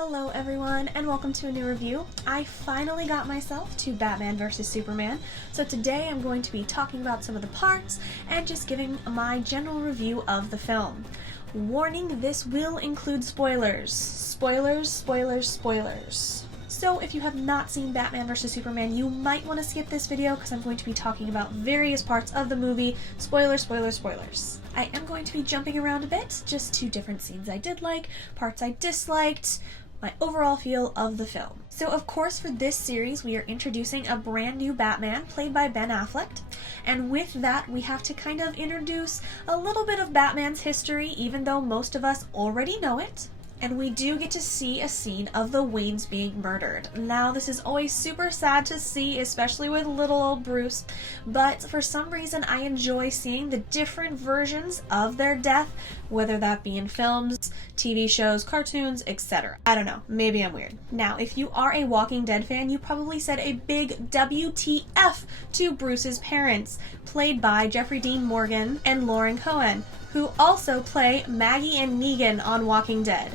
Hello everyone, and welcome to a new review. I finally got myself to Batman vs. Superman, so today I'm going to be talking about some of the parts and just giving my general review of the film. Warning, this will include spoilers. Spoilers, spoilers, spoilers. So if you have not seen Batman vs. Superman, you might want to skip this video because I'm going to be talking about various parts of the movie. Spoilers, spoilers, spoilers. I am going to be jumping around a bit, just to different scenes I did like, parts I disliked, my overall feel of the film. So of course for this series we are introducing a brand new Batman played by Ben Affleck, and with that we have to kind of introduce a little bit of Batman's history, even though most of us already know it. And we do get to see a scene of the Waynes being murdered. Now, this is always super sad to see, especially with little old Bruce, but for some reason I enjoy seeing the different versions of their death, whether that be in films, TV shows, cartoons, etc. I don't know, maybe I'm weird. Now, if you are a Walking Dead fan, you probably said a big WTF to Bruce's parents, played by Jeffrey Dean Morgan and Lauren Cohan, who also play Maggie and Negan on Walking Dead.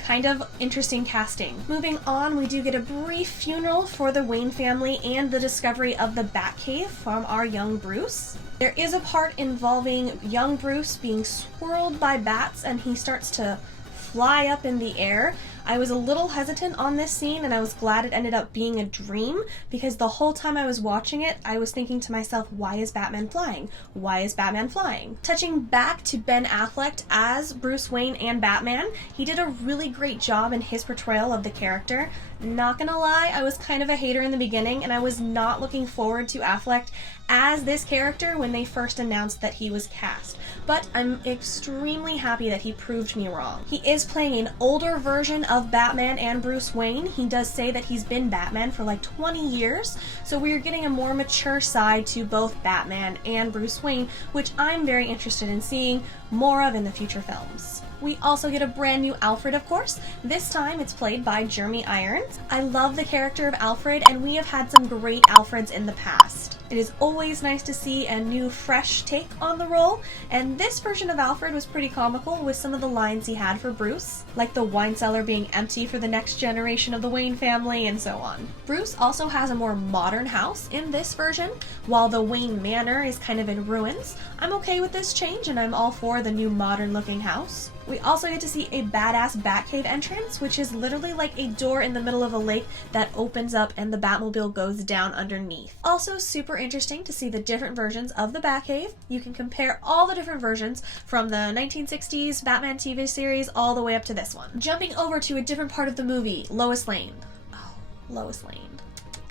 Kind of interesting casting. Moving on, we do get a brief funeral for the Wayne family and the discovery of the Batcave from our young Bruce. There is a part involving young Bruce being swirled by bats and he starts to fly up in the air. I was a little hesitant on this scene and I was glad it ended up being a dream, because the whole time I was watching it, I was thinking to myself, why is Batman flying? Why is Batman flying? Touching back to Ben Affleck as Bruce Wayne and Batman, he did a really great job in his portrayal of the character. Not gonna lie, I was kind of a hater in the beginning and I was not looking forward to Affleck as this character when they first announced that he was cast. But I'm extremely happy that he proved me wrong. He is playing an older version of Batman and Bruce Wayne. He does say that he's been Batman for like 20 years, so we're getting a more mature side to both Batman and Bruce Wayne, which I'm very interested in seeing more of in the future films. We also get a brand new Alfred, of course. This time it's played by Jeremy Irons. I love the character of Alfred, and we have had some great Alfreds in the past. It is always nice to see a new, fresh take on the role, and this version of Alfred was pretty comical with some of the lines he had for Bruce, like the wine cellar being empty for the next generation of the Wayne family and so on. Bruce also has a more modern house in this version, while the Wayne Manor is kind of in ruins. I'm okay with this change, and I'm all for the new modern looking house. We also get to see a badass Batcave entrance, which is literally like a door in the middle of a lake that opens up and the Batmobile goes down underneath. Also super interesting to see the different versions of the Batcave. You can compare all the different versions from the 1960s Batman TV series all the way up to this one. Jumping over to a different part of the movie, Lois Lane. Oh, Lois Lane.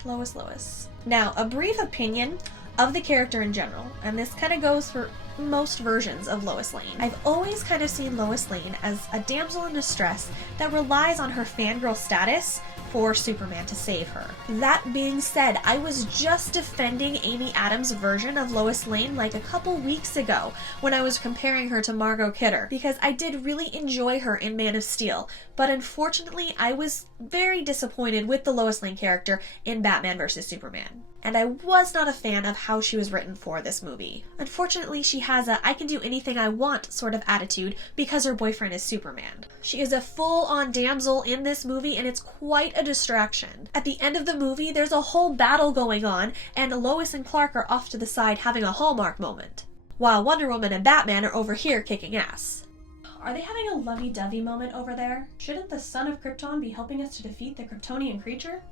Lois. Now, a brief opinion of the character in general, and this kind of goes for most versions of Lois Lane. I've always kind of seen Lois Lane as a damsel in distress that relies on her fangirl status for Superman to save her. That being said, I was just defending Amy Adams' version of Lois Lane like a couple weeks ago when I was comparing her to Margot Kidder, because I did really enjoy her in Man of Steel, but unfortunately I was very disappointed with the Lois Lane character in Batman vs. Superman. And I was not a fan of how she was written for this movie. Unfortunately, she has a I can do anything I want sort of attitude because her boyfriend is Superman. She is a full-on damsel in this movie, and it's quite a distraction. At the end of the movie, there's a whole battle going on, and Lois and Clark are off to the side having a Hallmark moment, while Wonder Woman and Batman are over here kicking ass. Are they having a lovey-dovey moment over there? Shouldn't the son of Krypton be helping us to defeat the Kryptonian creature?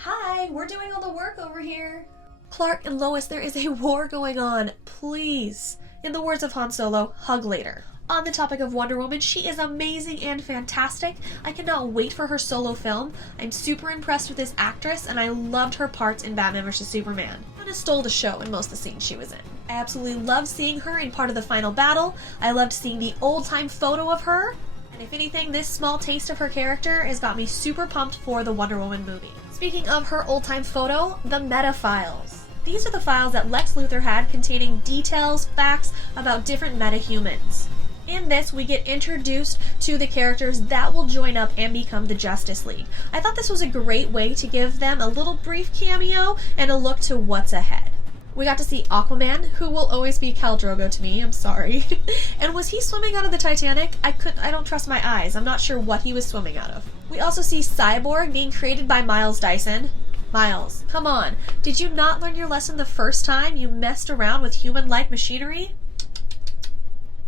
Hi, we're doing all the work over here. Clark and Lois, there is a war going on. Please, in the words of Han Solo, hug later. On the topic of Wonder Woman, she is amazing and fantastic. I cannot wait for her solo film. I'm super impressed with this actress, and I loved her parts in Batman vs. Superman. Kind of stole the show in most of the scenes she was in. I absolutely loved seeing her in part of the final battle. I loved seeing the old-time photo of her. And if anything, this small taste of her character has got me super pumped for the Wonder Woman movie. Speaking of her old-time photo, the meta files. These are the files that Lex Luthor had containing details, facts about different meta-humans. In this, we get introduced to the characters that will join up and become the Justice League. I thought this was a great way to give them a little brief cameo and a look to what's ahead. We got to see Aquaman, who will always be Khal Drogo to me, I'm sorry. And was he swimming out of the Titanic? I don't trust my eyes. I'm not sure what he was swimming out of. We also see Cyborg being created by Miles Dyson. Miles, come on. Did you not learn your lesson the first time you messed around with human-like machinery?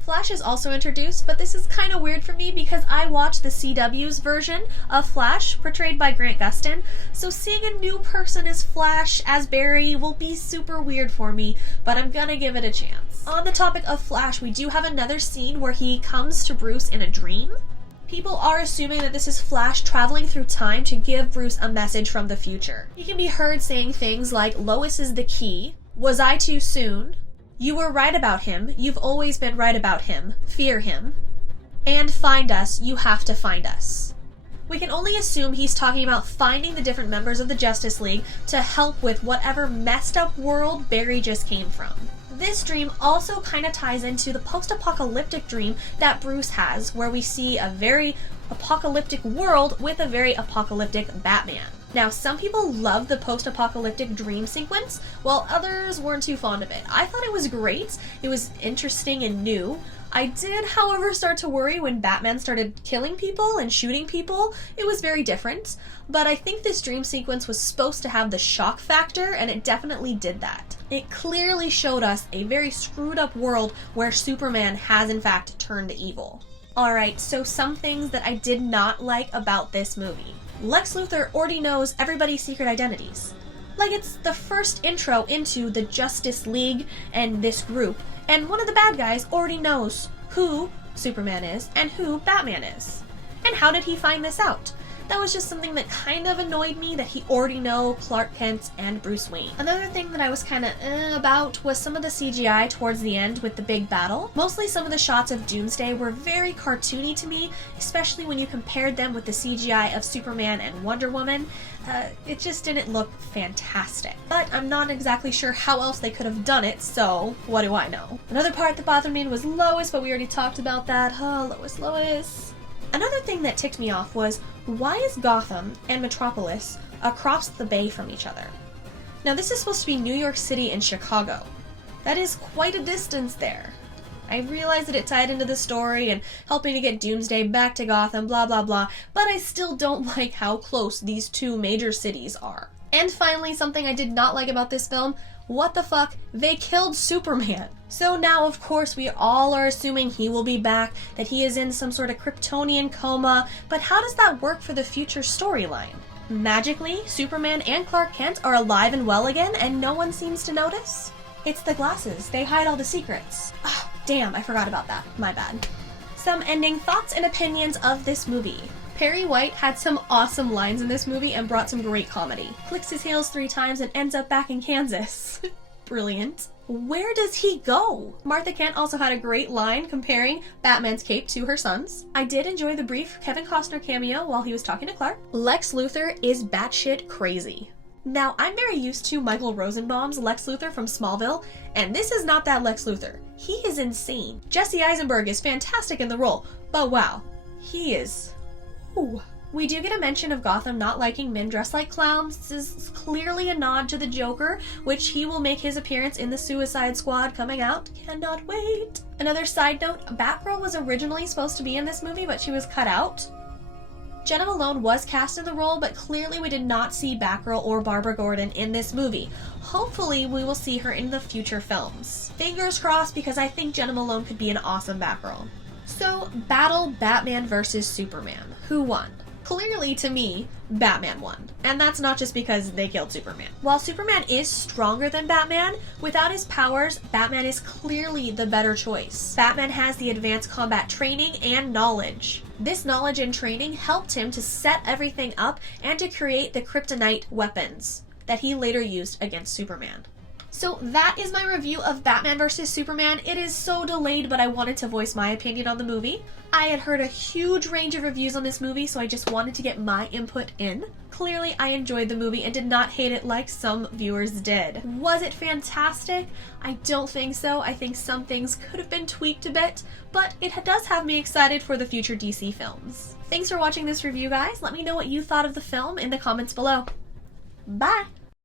Flash is also introduced, but this is kind of weird for me because I watched the CW's version of Flash, portrayed by Grant Gustin, so seeing a new person as Flash, as Barry, will be super weird for me, but I'm gonna give it a chance. On the topic of Flash, we do have another scene where he comes to Bruce in a dream. People are assuming that this is Flash traveling through time to give Bruce a message from the future. He can be heard saying things like, "Lois is the key," "Was I too soon?" "You were right about him. You've always been right about him. Fear him." And "Find us. You have to find us." We can only assume he's talking about finding the different members of the Justice League to help with whatever messed up world Barry just came from. This dream also kind of ties into the post-apocalyptic dream that Bruce has, where we see a very apocalyptic world with a very apocalyptic Batman. Now, some people love the post-apocalyptic dream sequence, while others weren't too fond of it. I thought it was great. It was interesting and new. I did, however, start to worry when Batman started killing people and shooting people. It was very different, but I think this dream sequence was supposed to have the shock factor, and it definitely did that. It clearly showed us a very screwed up world where Superman has in fact turned evil. Alright, so some things that I did not like about this movie. Lex Luthor already knows everybody's secret identities. Like, it's the first intro into the Justice League and this group, and one of the bad guys already knows who Superman is and who Batman is. And how did he find this out? That was just something that kind of annoyed me, that he already know Clark Kent and Bruce Wayne. Another thing that I was kind of about was some of the CGI towards the end with the big battle. Mostly some of the shots of Doomsday were very cartoony to me, especially when you compared them with the CGI of Superman and Wonder Woman. It just didn't look fantastic. But I'm not exactly sure how else they could have done it, so what do I know? Another part that bothered me was Lois, but we already talked about that. Oh, Lois. Another thing that ticked me off was, why is Gotham and Metropolis across the bay from each other? Now, this is supposed to be New York City and Chicago. That is quite a distance there. I realized that it tied into the story and helping to get Doomsday back to Gotham, blah blah blah, but I still don't like how close these two major cities are. And finally, something I did not like about this film, what the fuck? They killed Superman. So now, of course, we all are assuming he will be back, that he is in some sort of Kryptonian coma, but how does that work for the future storyline? Magically, Superman and Clark Kent are alive and well again, and no one seems to notice? It's the glasses. They hide all the secrets. Oh, damn, I forgot about that. My bad. Some ending thoughts and opinions of this movie. Perry White had some awesome lines in this movie and brought some great comedy. Clicks his heels 3 times and ends up back in Kansas. Brilliant. Where does he go? Martha Kent also had a great line comparing Batman's cape to her son's. I did enjoy the brief Kevin Costner cameo while he was talking to Clark. Lex Luthor is batshit crazy. Now, I'm very used to Michael Rosenbaum's Lex Luthor from Smallville, and this is not that Lex Luthor. He is insane. Jesse Eisenberg is fantastic in the role, but wow, he is... Ooh. We do get a mention of Gotham not liking men dressed like clowns. This is clearly a nod to the Joker, which he will make his appearance in the Suicide Squad coming out. Cannot wait. Another side note, Batgirl was originally supposed to be in this movie, but she was cut out. Jenna Malone was cast in the role, but clearly we did not see Batgirl or Barbara Gordon in this movie. Hopefully we will see her in the future films. Fingers crossed, because I think Jenna Malone could be an awesome Batgirl. So, battle Batman versus Superman. Who won? Clearly, to me, Batman won. And that's not just because they killed Superman. While Superman is stronger than Batman, without his powers, Batman is clearly the better choice. Batman has the advanced combat training and knowledge. This knowledge and training helped him to set everything up and to create the kryptonite weapons that he later used against Superman. So that is my review of Batman vs. Superman. It is so delayed, but I wanted to voice my opinion on the movie. I had heard a huge range of reviews on this movie, so I just wanted to get my input in. Clearly, I enjoyed the movie and did not hate it like some viewers did. Was it fantastic? I don't think so. I think some things could have been tweaked a bit, but it does have me excited for the future DC films. Thanks for watching this review, guys. Let me know what you thought of the film in the comments below. Bye!